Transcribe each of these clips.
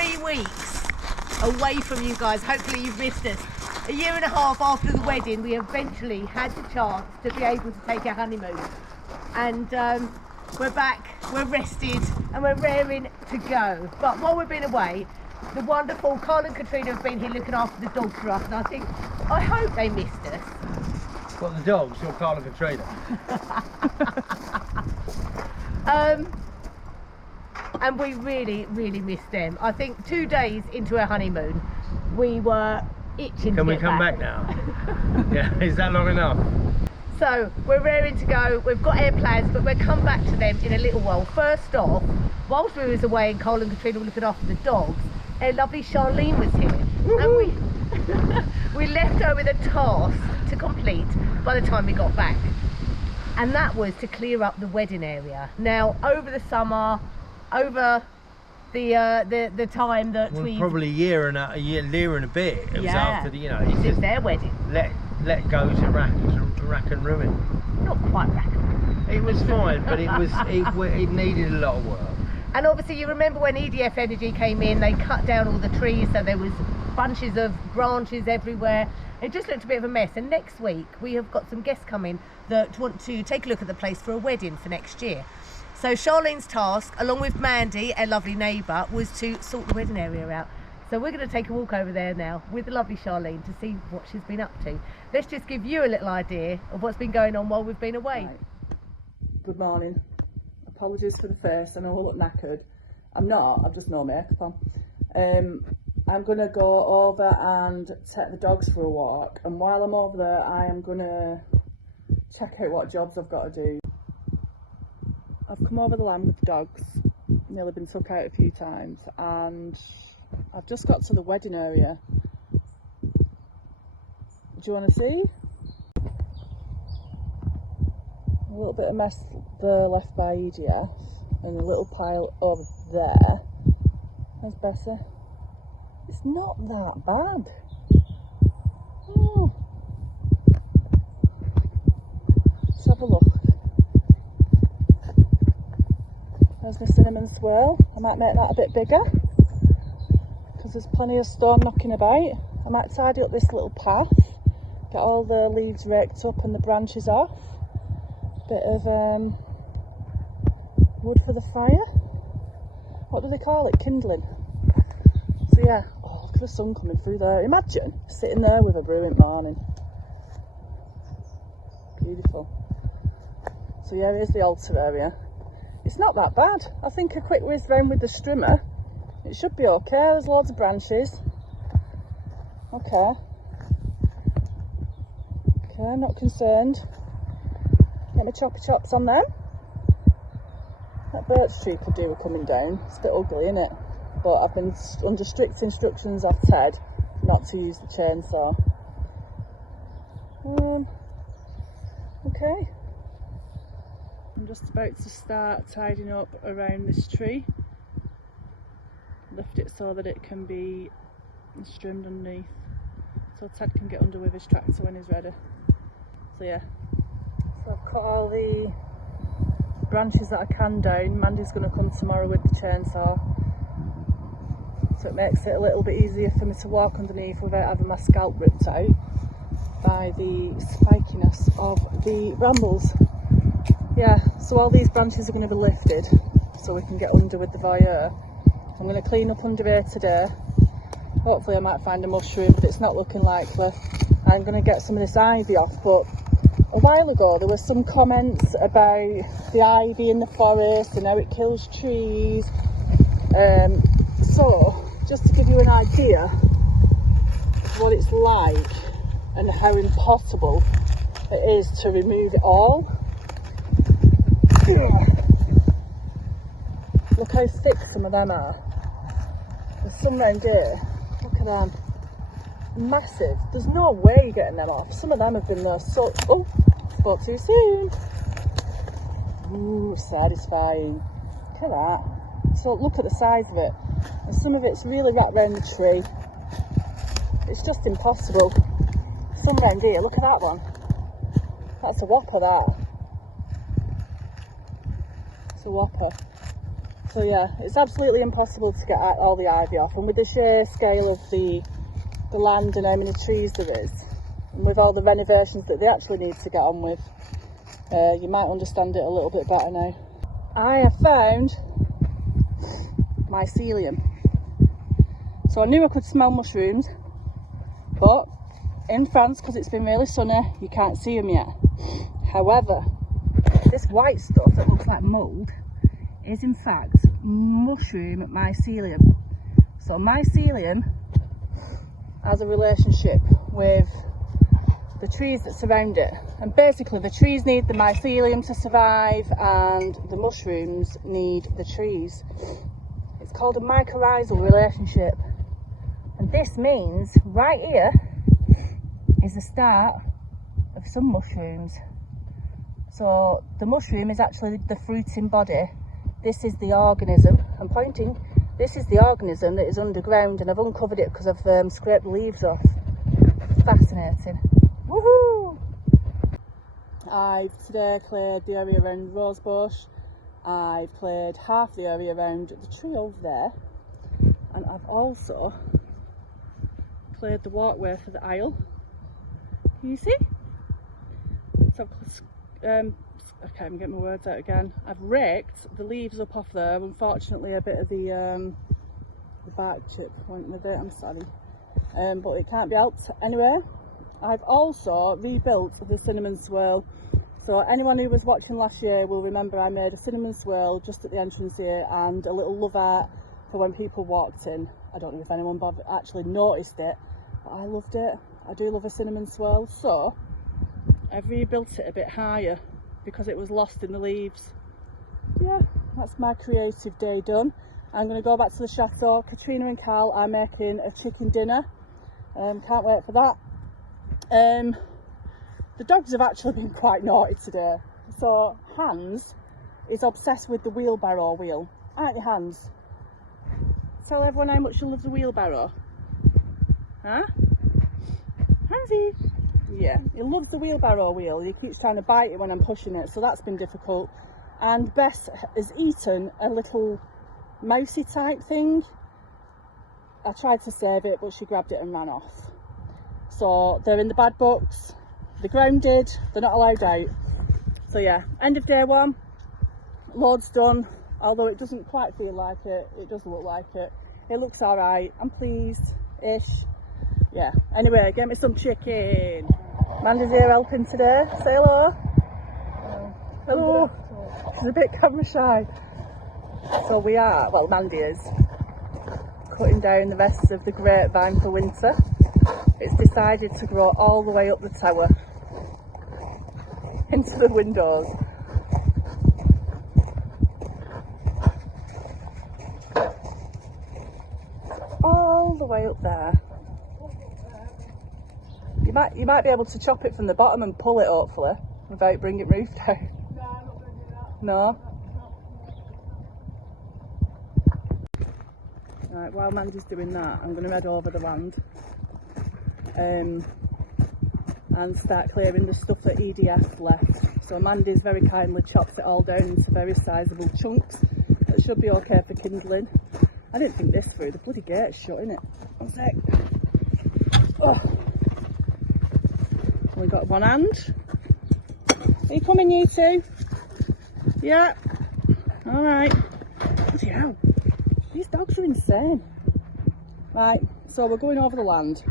3 weeks away from you guys. Hopefully you've missed us. A year and a half after the wedding, we eventually had the chance to be able to take our honeymoon. And we're back, we're rested, and we're raring to go. But while we've been away, the wonderful Carl and Katrina have been here looking after the dogs for us, and I hope they missed us. What, the dogs or Carl and Katrina? And we really, really missed them. I think 2 days into our honeymoon, we were itching Can to we get come back now? Yeah, is that long enough? So we're raring to go. We've got air plans, but we'll come back to them in a little while. First off, whilst we was away and Carl and Katrina were looking after the dogs, our lovely Charlene was here. And we left her with a task to complete by the time we got back. And that was to clear up the wedding area. Now, over the summer, over the time that we probably a year and a bit. It was after the, you know, it's just their wedding. Let go to rack and ruin. Not quite rack and ruin. It was fine, but it needed a lot of work. And obviously, you remember when EDF Energy came in, they cut down all the trees, so there was bunches of branches everywhere. It just looked a bit of a mess. And next week we have got some guests coming that want to take a look at the place for a wedding for next year. So Charlene's task, along with Mandy, our lovely neighbour, was to sort the wedding area out. So we're going to take a walk over there now with the lovely Charlene to see what she's been up to. Let's just give you a little idea of what's been going on while we've been away. Right. Good morning. Apologies for the face, I know I look knackered. I'm not, I've just no makeup on. I'm going to go over and take the dogs for a walk, and while I'm over there I am going to check out what jobs I've got to do. I've come over the land with the dogs, nearly been took out a few times, and I've just got to the wedding area. Do you want to see? A little bit of mess there left by EDF, and a little pile over there. There's Bessie. It's not that bad. Oh. Let's have a look. There's my cinnamon swirl. I might make that a bit bigger because there's plenty of stone knocking about. I might tidy up this little path, get all the leaves raked up and the branches off. Bit of wood for the fire. What do they call it? Kindling. So yeah, oh, look at the sun coming through there. Imagine sitting there with a brilliant morning. Beautiful. So yeah, here's the altar area. It's not that bad. I think a quick whiz round with the strimmer, it should be okay. There's loads of branches. Okay. Okay, not concerned. Get my choppy chops on them. That birch tree could do with coming down. It's a bit ugly, isn't it? But I've been under strict instructions off Ted not to use the chainsaw. Okay. I'm just about to start tidying up around this tree. Lift it so that it can be trimmed underneath, so Ted can get under with his tractor when he's ready. So yeah. So I've cut all the branches that I can down. Mandy's going to come tomorrow with the chainsaw, so it makes it a little bit easier for me to walk underneath without having my scalp ripped out by the spikiness of the brambles. Yeah, so all these branches are going to be lifted so we can get under with the voyeur. I'm going to clean up under here today. Hopefully I might find a mushroom, but it's not looking likely. I'm going to get some of this ivy off, but a while ago there were some comments about the ivy in the forest and how it kills trees. So just to give you an idea of what it's like and how impossible it is to remove it all. Look how thick some of them are. There's some round here. Look at them. Massive. There's no way you're getting them off. Some of them have been there so... Oh, spoke too soon. Ooh, satisfying. Look at that. So look at the size of it. And some of it's really wrapped around the tree. It's just impossible. Some round here. Look at that one. That's a whopper, that. It's a whopper. So yeah, it's absolutely impossible to get all the ivy off, and with the sheer scale of the land and how many trees there is, and with all the renovations that they actually need to get on with, you might understand it a little bit better now. I have found mycelium. So I knew I could smell mushrooms, but in France, because it's been really sunny, you can't see them yet. However, this white stuff that looks like mould is in fact mushroom mycelium. So mycelium has a relationship with the trees that surround it, and basically the trees need the mycelium to survive and the mushrooms need the trees. It's called a mycorrhizal relationship, and this means right here is the start of some mushrooms. So the mushroom is actually the fruiting body. This is the organism. I'm pointing. This is the organism that is underground, and I've uncovered it because I've scraped the leaves off. It's fascinating. Woohoo! I've today cleared the area around Rosebush. I've cleared half the area around the tree over there, and I've also cleared the walkway for the aisle. Can you see? So I can't even get my words out again. I've raked the leaves up off there. Unfortunately, a bit of the bark chip went with it. I'm sorry, but it can't be helped. Anyway, I've also rebuilt the cinnamon swirl. So anyone who was watching last year will remember I made a cinnamon swirl just at the entrance here and a little love art for when people walked in. I don't know if anyone actually noticed it, but I loved it. I do love a cinnamon swirl. So I've rebuilt it a bit higher because it was lost in the leaves. Yeah, that's my creative day done. I'm going to go back to the chateau. Katrina and Carl are making a chicken dinner. Can't wait for that. The dogs have actually been quite naughty today. So Hans is obsessed with the wheelbarrow wheel. Aren't you, Hans? Tell everyone how much you love the wheelbarrow. Huh? Hansy? Yeah, he loves the wheelbarrow wheel. He keeps trying to bite it when I'm pushing it, so that's been difficult. And Bess has eaten a little mousy type thing. I tried to save it, but she grabbed it and ran off. So they're in the bad books. They're grounded. They're not allowed out. So yeah, end of day one. Load's done. Although it doesn't quite feel like it. It does look like it. It looks alright. I'm pleased-ish. Yeah. Anyway, get me some chicken. Mandy's here helping today. Say hello. Hello. She's a bit camera shy. So we are, well, Mandy is cutting down the rest of the grapevine for winter. It's decided to grow all the way up the tower into the windows. All the way up there. You might be able to chop it from the bottom and pull it, hopefully, without bringing roof down. No, I'm not going to do that. No? Right, while Mandy's doing that, I'm going to head over the land and start clearing the stuff that EDF left. So Mandy's very kindly chopped it all down into very sizable chunks. It should be okay for kindling. I didn't think this through, the bloody gate's shut, innit? One sec. Oh. Only got one hand. Are you coming, you two? Yeah. Alright. Bloody hell. These dogs are insane. Right, so we're going over the land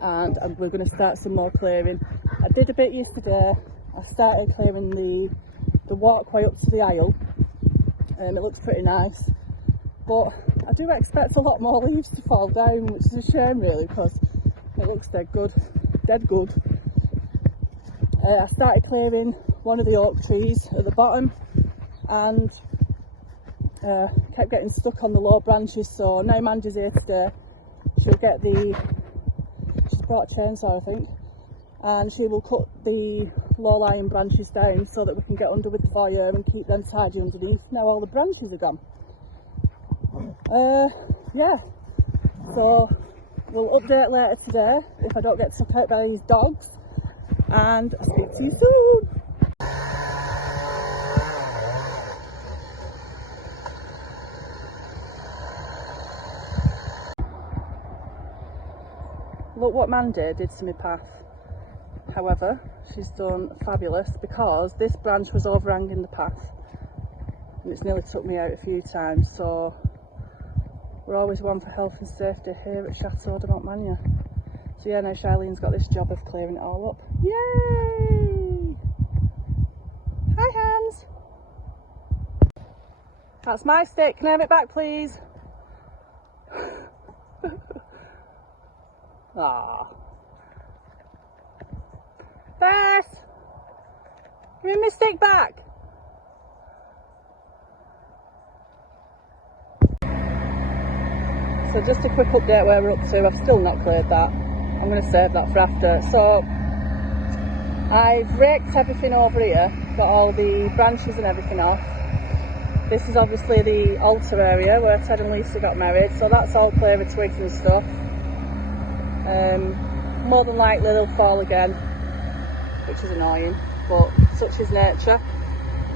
and we're going to start some more clearing. I did a bit yesterday. I started clearing the walkway up to the aisle. It looks pretty nice. But I do expect a lot more leaves to fall down, which is a shame really, because it looks dead good. I started clearing one of the oak trees at the bottom and kept getting stuck on the low branches, so now Mandy's here today. She's brought a chainsaw, I think, and she will cut the low-lying branches down so that we can get under with the foyer and keep them tidy underneath. Now all the branches are gone. Yeah, so we'll update later today if I don't get took out by these dogs, and I'll speak to you soon. look what Mandy did to my path. However, she's done fabulous because this branch was overhanging the path and it's nearly took me out a few times, so we're always one for health and safety here at Chateau de Montmagny. So yeah, now Charlene's got this job of clearing it all up. Yay! Hi Hans! That's my stick, can I have it back please? Ah. Bess! Give me my stick back! So just a quick update where we're up to. I've still not cleared that. I'm going to save that for after. So I've raked everything over here, got all the branches and everything off. This is obviously the altar area where Ted and Lisa got married, so that's all clear of twigs and stuff. More than likely they'll fall again, which is annoying, but such is nature.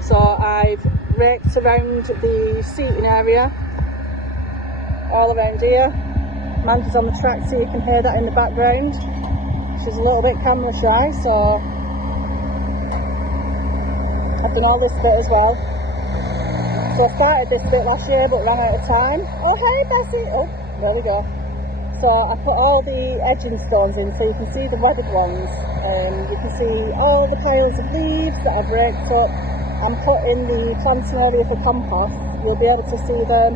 So I've raked around the seating area, all around here. Mandy's on the tractor, you can hear that in the background. She's a little bit camera shy, so I've done all this bit as well. So I started this bit last year but ran out of time. Oh hey Bessie! Oh, there we go. So I put all the edging stones in so you can see the weathered ones. You can see all the piles of leaves that I've raked up and put in the planting area for compost. You'll be able to see them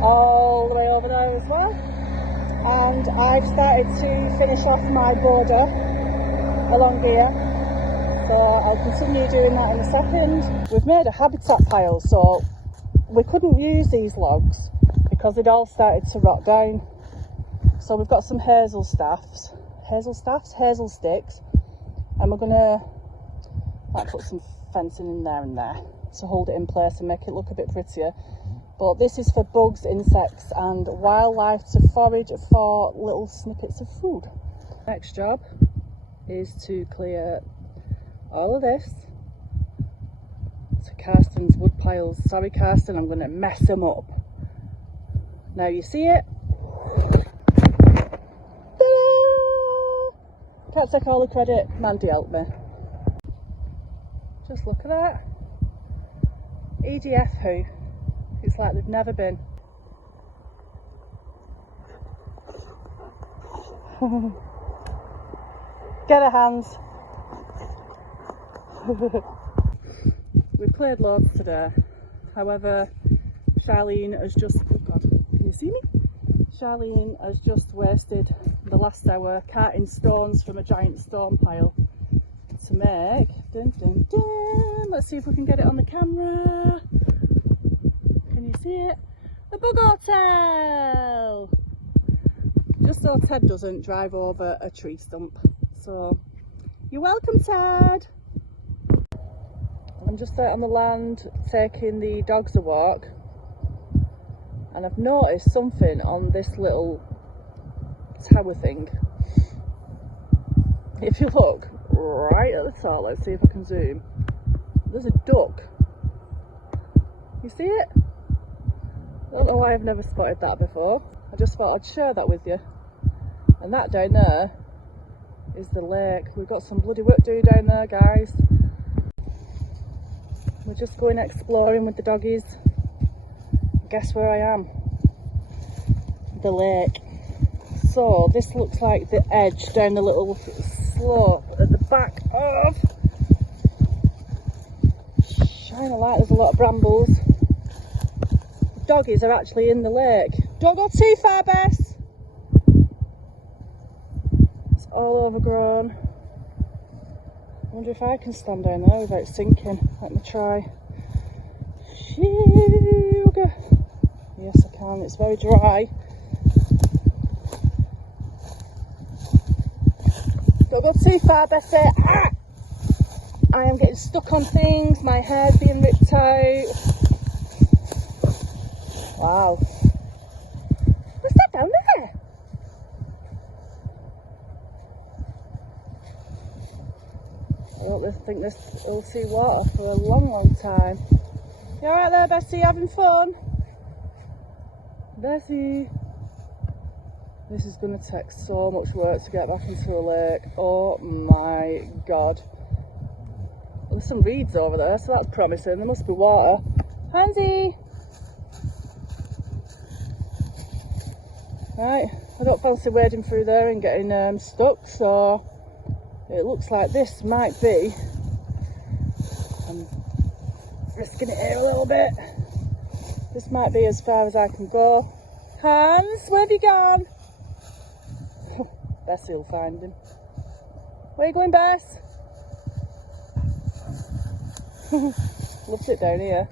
all the way over there as well. And I've started to finish off my border along here. So I'll continue doing that in a second. We've made a habitat pile, so we couldn't use these logs because they'd all started to rot down. So we've got some hazel sticks, and we're gonna put some fencing in there and there to hold it in place and make it look a bit prettier. But this is for bugs, insects and wildlife to forage for little snippets of food. Next job is to clear all of this to Karsten's wood piles. Sorry Karsten, I'm going to mess them up. Now you see it? Ta-da! Can't take all the credit, Mandy helped me. Just look at that. EDF who? It's like they've never been. Get her hands. We've cleared loads today. However, Charlene has just, oh God, can you see me? Charlene has just wasted the last hour carting stones from a giant stone pile to make, dun dun dun, let's see if we can get it on the camera. Can you see it? The bug hotel! Just so Ted doesn't drive over a tree stump. So, you're welcome Ted! I'm just out on the land taking the dogs a walk, and I've noticed something on this little tower thing. If you look right at the top, let's see if I can zoom, there's a duck. You see it? I don't know why I've never spotted that before. I just thought I'd share that with you. And that down there is the lake. We've got some bloody work to do down there, guys. We're just going exploring with the doggies. Guess where I am? The lake. So this looks like the edge down the little slope at the back of. Shine a light, there's a lot of brambles. The doggies are actually in the lake. Don't go too far, Bess. It's all overgrown. I wonder if I can stand down there without sinking. Let me try. Sugar. Yes, I can. It's very dry. Don't go too far, Bessie. Ah! I am getting stuck on things. My hair's being ripped out. Wow. What's that down there? I don't think this will see water for a long time. You alright there, Bessie? Having fun? Bessie? This is going to take so much work to get back into a lake. Oh my god. There's some reeds over there, so that's promising. There must be water. Handsy! Right, I don't fancy wading through there and getting stuck, so it looks like this might be. I'm risking it here a little bit. This might be as far as I can go. Hans, where have you gone? Bessie will find him. Where are you going, Bess? Loves it down here.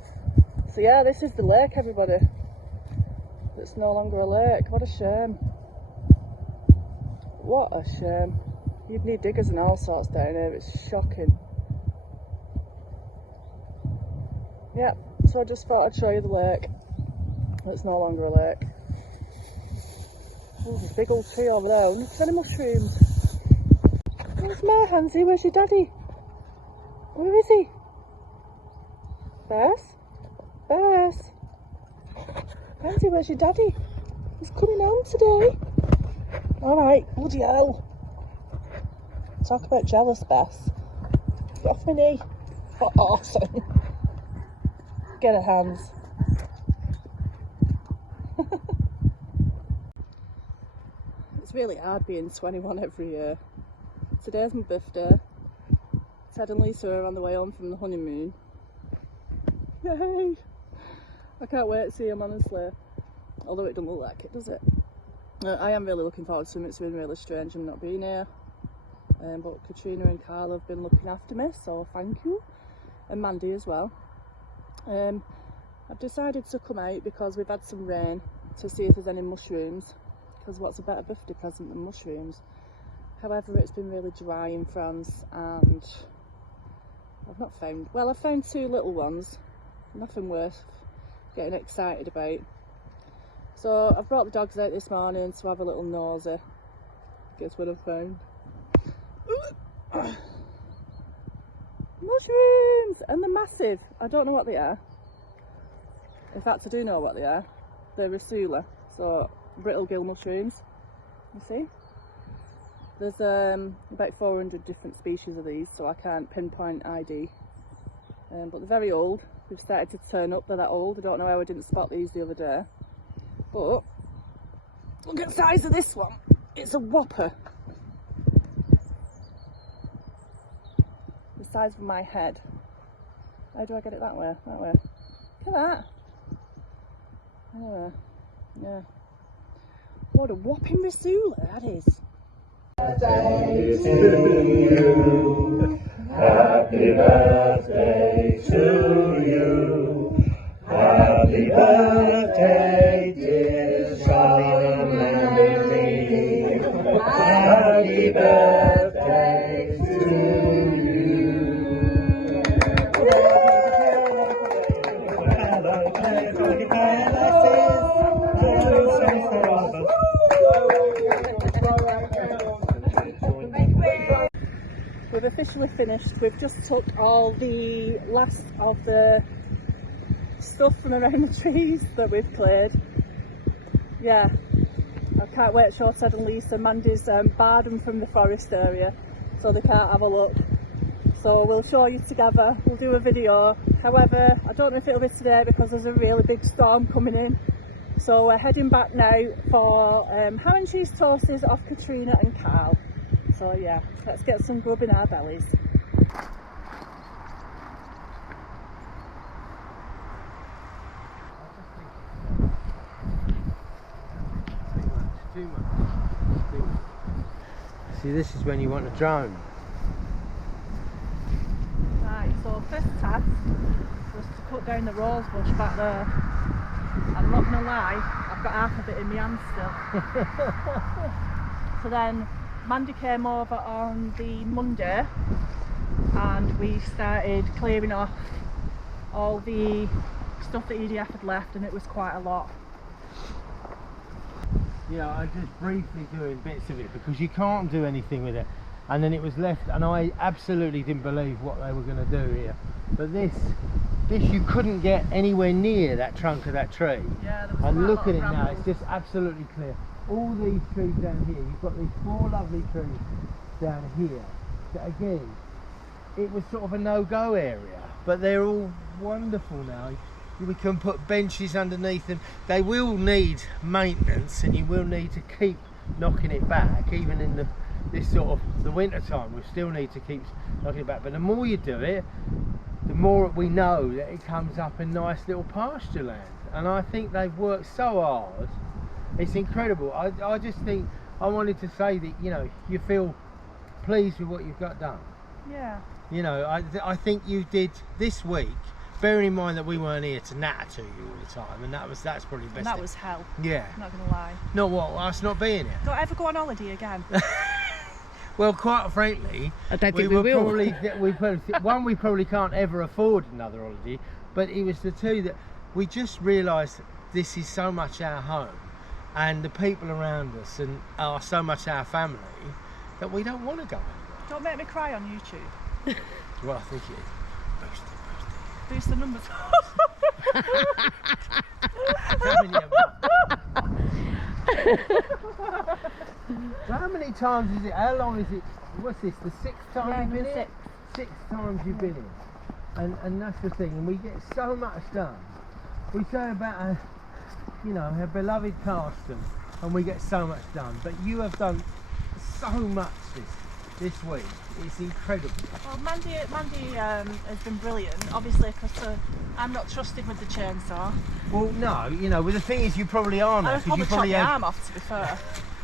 So yeah, this is the lake, everybody. It's no longer a lake. What a shame. What a shame. You'd need diggers and all sorts down here. It's shocking. Yeah, so I just thought I'd show you the lake. It's no longer a lake. Oh, there's a big old tree over there. Look, there's any mushrooms. Where's my Hansy? Where's your daddy? Where is he? Bess? Bess? Hansy, where's your daddy? He's coming home today. Alright, bloody hell. Talk about jealous, Bess. Get off my knee. Oh, awesome. Get her hands. It's really hard being 21 every year. Today's my birthday. Ted and Lisa are on the way home from the honeymoon. Yay! I can't wait to see them, honestly. Although it doesn't look like it, does it? I am really looking forward to them. It's been really strange I'm not being here. But Katrina and Carl have been looking after me, so thank you. And Mandy as well. I've decided to come out because we've had some rain to see if there's any mushrooms. Because what's a better birthday present than mushrooms? However, it's been really dry in France and I've not found, well, I've found 2 little ones. Nothing worth getting excited about. So I've brought the dogs out this morning to have a little nosy. Guess what I've found? Mushrooms! And they're massive. I don't know what they are. In fact, I do know what they are. They're restful, so brittle gill mushrooms. You see? There's about 400 different species of these, so I can't pinpoint ID. But they're very old. They've started to turn up. They're that old. I don't know how I didn't spot these the other day. But look at the size of this one. It's a whopper. The size of my head. How do I get it that way? That way. Look at that. Anyway, yeah. What a whopping risula that is. Happy birthday to you. Happy birthday to you. Happy birthday, dear Charlene and Lily. Happy birthday to you. We've officially finished. We've just took all the last of the stuff from around the trees that we've cleared. Yeah, I can't wait to show Ted and Lisa. Mandy's barred them from the forest area so they can't have a look. So we'll show you together, we'll do a video. However, I don't know if it'll be today because there's a really big storm coming in. So we're heading back now for ham and cheese toasters off Katrina and Carl. So yeah, let's get some grub in our bellies. Too much. See, this is when you want a drone. Right, so first task was to cut down the rose bush back there. I'm not gonna lie, I've got half of it in my hand still. So then Mandy came over on the Monday and we started clearing off all the stuff that EDF had left, and it was quite a lot. Yeah, I just briefly doing bits of it because you can't do anything with it. And then it was left, and I absolutely didn't believe what they were going to do here. But this you couldn't get anywhere near that trunk of that tree. Yeah, there was and quite a look lot at of it now, brambles. it's just absolutely clear. all these trees down here, you've got these 4 lovely trees down here that again, it was sort of a no-go area, but they're all wonderful now. We can put benches underneath them. They will need maintenance, and you will need to keep knocking it back, even in this sort of the winter time. We still need to keep knocking it back, but the more you do it, the more we know that it comes up in nice little pasture land. And I think they've worked so hard, it's incredible. I just think I wanted to say that, you know, you feel pleased with what you've got done. Yeah. You know, I think you did this week, bearing in mind that we weren't here to natter to you all the time, and that's probably the best And that thing. was hell. Yeah. I'm not gonna lie. Not what, us not being here? Don't ever go on holiday again. Well, quite frankly, I don't think we will. We probably can't ever afford another holiday, but it was the two that we just realised this is so much our home, and the people around us and are so much our family that we don't want to go anywhere. Don't make me cry on YouTube. Well, I think it is. Boost the numbers. How many of So how many times is it? How long is it? What's this? The 6th time you've been here? 6 times you've been here, and that's the thing. And we get so much done. We say about our beloved Carston, and we get so much done. But you have done so much this week. It's incredible. Well, Mandy has been brilliant. Obviously, because I'm not trusted with the chainsaw. Well, no, you know. Well, the thing is, you probably are now I've because you probably probably chopped my had. arm off, to be fair.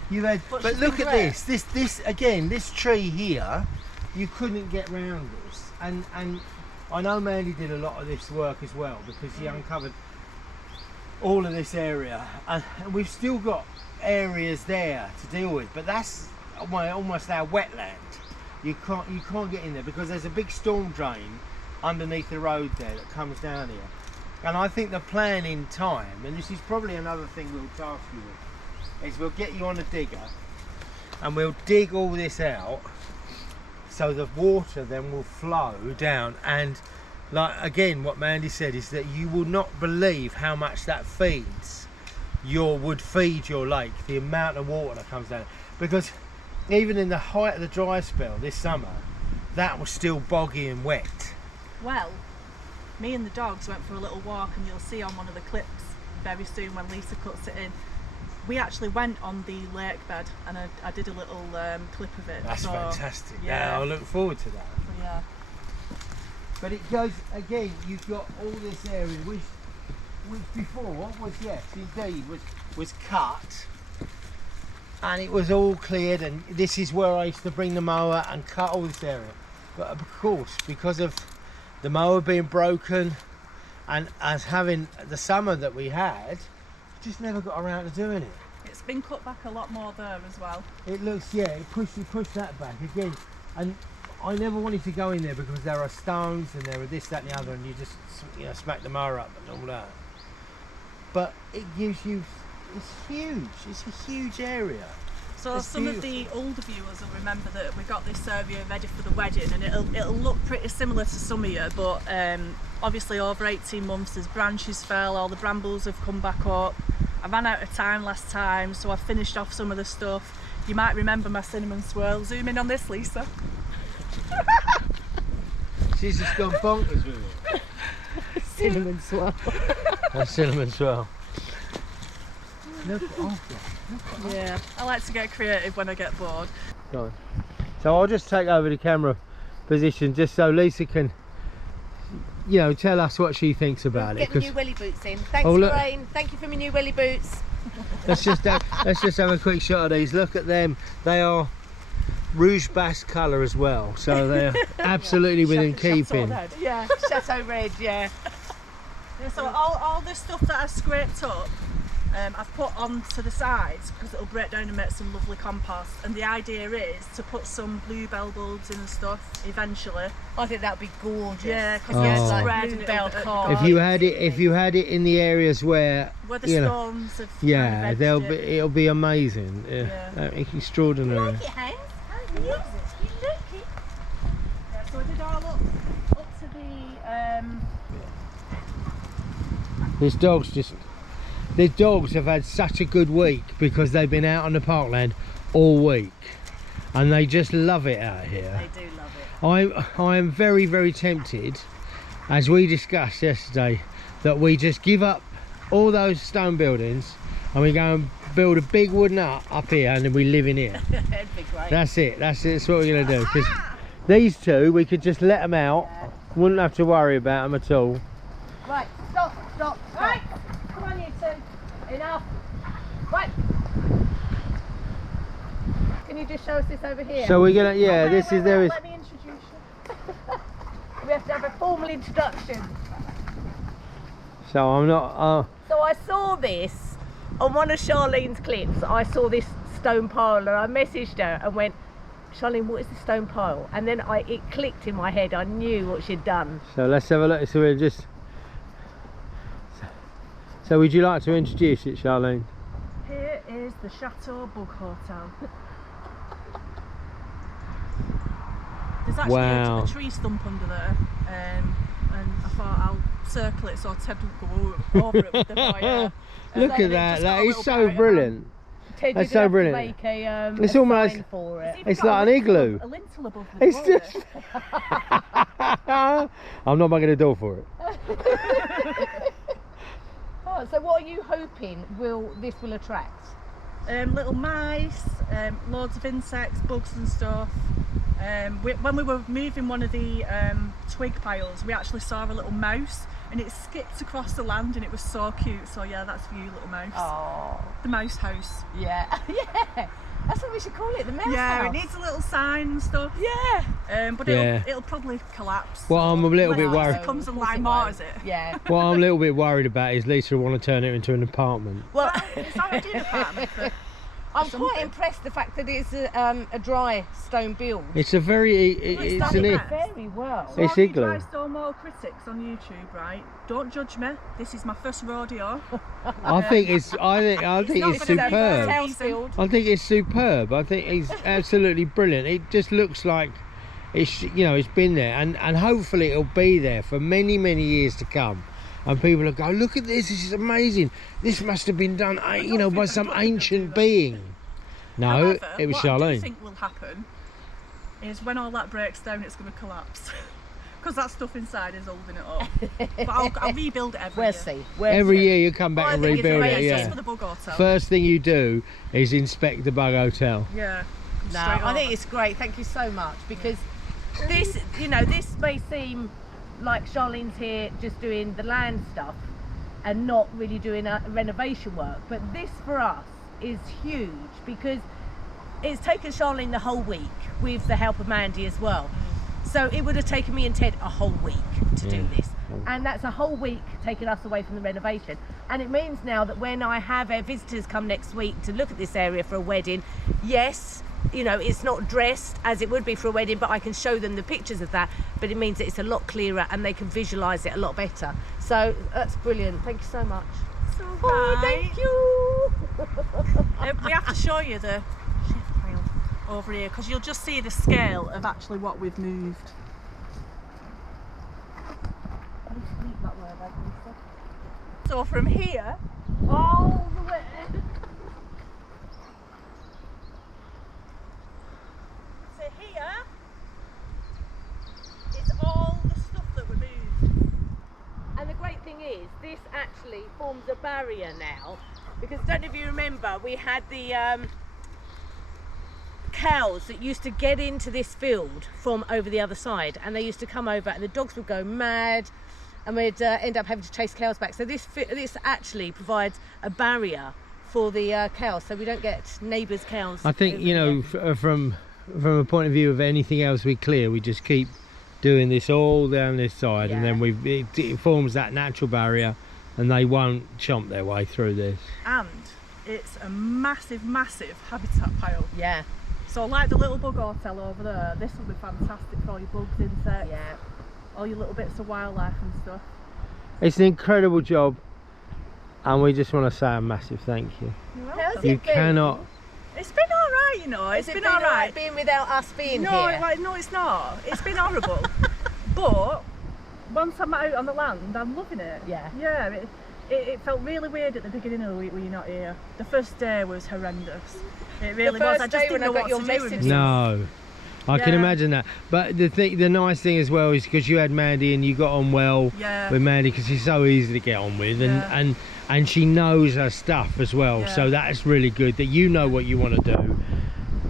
You had, But but she's look been at great. this again, this tree here, you couldn't get round this, and I know Mandy did a lot of this work as well, because he uncovered all of this area, and we've still got areas there to deal with, but that's almost our wetland. You can't get in there because there's a big storm drain underneath the road there that comes down here, and I think the plan in time, and this is probably another thing we'll task you with, is we'll get you on a digger and we'll dig all this out so the water then will flow down, and like again what Mandy said is that you will not believe how much that would feed your lake, the amount of water that comes down, because even in the height of the dry spell this summer that was still boggy and wet. Well, me and the dogs went for a little walk, and you'll see on one of the clips very soon when Lisa cuts it in. We actually went on the lake bed, and I did a little clip of it. That's so, fantastic. Yeah, I look forward to that. yeah. But it goes again. You've got all this area which before was indeed was cut, and it was all cleared. And this is where I used to bring the mower and cut all this area. But of course, because of the mower being broken, and as having the summer that we had, just never got around to doing it. It's been cut back a lot more there as well. It looks, yeah, it pushed that back again, and I never wanted to go in there because there are stones and there are this, that, and the other, and you just smack the mower up and all that. But it gives you, it's huge. It's a huge area. So It's some of the older viewers will remember that we got this area ready for the wedding, and it'll look pretty similar to some of you, but obviously over 18 months as branches fell, all the brambles have come back up. I ran out of time last time, so I finished off some of the stuff. You might remember my cinnamon swirl. Zoom in on this, Lisa. She's just gone bonkers with it. Cinnamon swirl. That's cinnamon swirl. Look at Yeah, I like to get creative when I get bored. Go on. So I'll just take over the camera position just so Lisa can, tell us what she thinks about it. Get the new welly boots in. Thanks, Oh, look. Charlene. Thank you for my new welly boots. Let's just have a quick shot of these. Look at them. They are Rouge Bass colour as well, so they're absolutely within keeping. Chateau red. Yeah. Chateau red, yeah. Yeah, so all the stuff that I scraped up, I've put onto the sides because it'll break down and make some lovely compost. And the idea is to put some bluebell bulbs in and stuff eventually. I think that would be gorgeous. Yeah, because Oh. they're Like spread and bluebell it'll- cards. If you had it in the areas where where the storms have yeah, kind of it'll be amazing. Yeah. Extraordinary. Like it, Hans? I use it. You like it? Yeah, so I did all up to the This dog's just The dogs have had such a good week because they've been out on the parkland all week, and they just love it out here. They do love it. I am very, very tempted, as we discussed yesterday, that we just give up all those stone buildings and we go and build a big wooden hut up here, and then we live in here. It'd be great. That's it. That's what we're going to do. Because these two, we could just let them out. Yeah. Wouldn't have to worry about them at all. Right, stop. Right, come on you two. Enough. Right. Can you just show us this over here? So we're going to, yeah, this is, there is. Let me introduce you. We have to have a formal introduction. So I'm not, So I saw this on one of Charlene's clips. I saw this stone pile and I messaged her and went, Charlene, what is the stone pile? And then it clicked in my head. I knew what she'd done. so let's have a look. So we're just, so would you like to introduce it, Charlene? Here is the Chateau Bug Hotel. There's actually Wow. a tree stump under there, and I thought I'll circle it so Ted will go over it with the fire. Look then at it that. just got That a is little so brighter brilliant. Ted, That's you're so gonna have to brilliant. Make a, It's a almost- sign for it. Even It's got like a an igloo. A lintel above the It's door. just. I'm not making a door for it. Oh, so what are you hoping this will attract? Little mice, loads of insects, bugs and stuff. When we were moving one of the twig piles, we actually saw a little mouse and it skipped across the land and it was so cute. So yeah, that's for you, little mouse. Oh, The mouse house. yeah, yeah. That's what we should call it, the mouse Yeah, house. it needs a little sign and stuff. Yeah. But Yeah. it'll probably collapse. Well, I'm a little bit Unless worried. it comes Of and course like it mortars won't. it. Yeah. What I'm a little bit worried about is Lisa will want to turn it into an apartment. Well, It's already an apartment for I'm something. quite impressed the fact that it's a dry stone build. It's a very, it's it's done an, it. Very well. So It's all you igloo. dry stone wall critics on YouTube, right? Don't judge me. This is my first rodeo. I think it's not superb. Townfield. I think it's superb. I think it's absolutely brilliant. It just looks like it's, you know, it's been there, and hopefully it'll be there for many, many years to come. And people will go, look at this. This is amazing. This must have been done, you know, by some ancient being. No, However, it was what I do Charlene. think will happen is when all that breaks down, it's going to collapse. Because that stuff inside is holding it up. But I'll rebuild it every We'll year. see. Every year you come back Well, I and think it's rebuild it. amazing. Yeah. Just for the bug hotel. First thing you do is inspect the bug hotel. Yeah. No, Straight I think over. it's great. Thank you so much, because this, you know, this may seem like Charlene's here just doing the land stuff and not really doing renovation work, but this for us is huge because it's taken Charlene the whole week with the help of Mandy as well. So it would have taken me and Ted a whole week to do this, and that's a whole week taking us away from the renovation. And it means now that when I have our visitors come next week to look at this area for a wedding, yes, you know, it's not dressed as it would be for a wedding, but I can show them the pictures of that, but it means that it's a lot clearer and they can visualize it a lot better. So that's brilliant. Thank you so much. It's all Oh, right. thank you. We have to show you the shit pile over here because you'll just see the scale of actually what we've moved. So from here all the way to here, it's all the stuff that we moved. And the great thing is, this actually forms a barrier now, because I don't know if you remember, we had the cows that used to get into this field from over the other side, and they used to come over and the dogs would go mad and we'd end up having to chase cows back. So this actually provides a barrier for the cows, so we don't get neighbours' cows. I think, over you know, here. from a point of view of anything else we clear, we just keep doing this all down this side, and then it forms that natural barrier, and they won't chomp their way through this. And it's a massive, massive habitat pile. Yeah, So like the little bug hotel over there, this will be fantastic for all your bugs, insects, yeah. all your little bits of wildlife and stuff. It's an incredible job, and we just want to say a massive thank you. You're How's welcome. it You been? cannot. It's been alright, you know, Has it's it been alright. being without us being No, here? like, no, it's not. It's been horrible. But once I'm out on the land, I'm loving it. Yeah. Yeah, it felt really weird at the beginning of the week when you're not here. The first day was horrendous. It really was. I just didn't know what to do with myself. No, I can Yeah. imagine that. But the nice thing as well is because you had Mandy and you got on well Yeah. with Mandy because she's so easy to get on with, and she knows her stuff as well. Yeah. So that's really good that you know what you want to do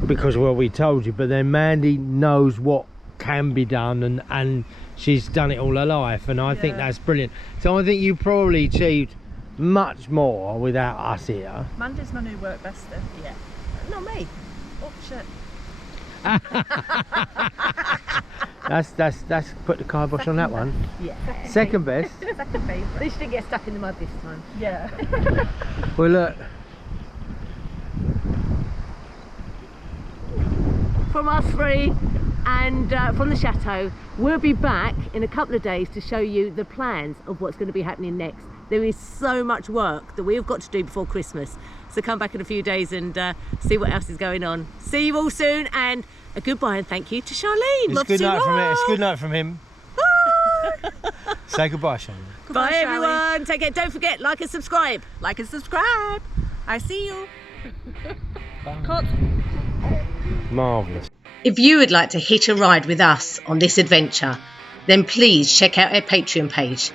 because well we told you. But then Mandy knows what can be done and she's done it all her life, and I think Yeah. that's brilliant. So I think you probably achieved much more without us here. Mandy's my new work bestie. Yeah. Not me. Oh shit. That's put the kibosh on that one. Yeah. Second best. Second favourite. At least you didn't get stuck in the mud this time. Yeah. Well look, From us three and from the Chateau, we'll be back in a couple of days to show you the plans of what's going to be happening next. There is so much work that we've got to do before Christmas. So come back in a few days and see what else is going on. See you all soon, and a goodbye and thank you to Charlene. it's Love good to night from it. roll. It's good night from him. Say goodbye, Charlene. Bye Charlie. everyone. Take care. Don't forget, like and subscribe. Like and subscribe. I see you. Cut. Marvellous. If you would like to hitch a ride with us on this adventure, then please check out our Patreon page.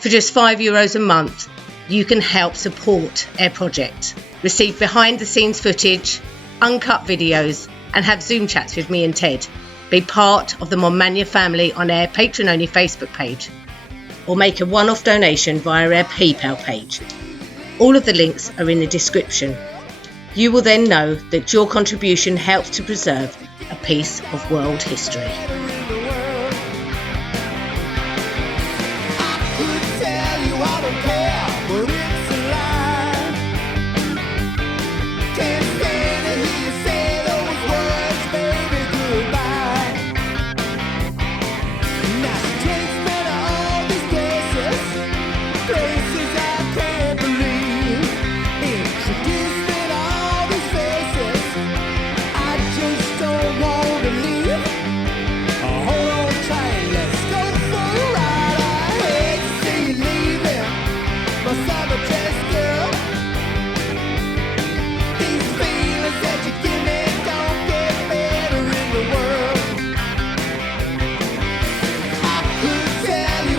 For just €5 a month, you can help support our project, receive behind the scenes footage, uncut videos, and have Zoom chats with me and Ted. Be part of the Monmania family on our Patreon only Facebook page, or make a one-off donation via our PayPal page. All of the links are in the description. You will then know that your contribution helps to preserve a piece of world history.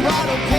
I don't care.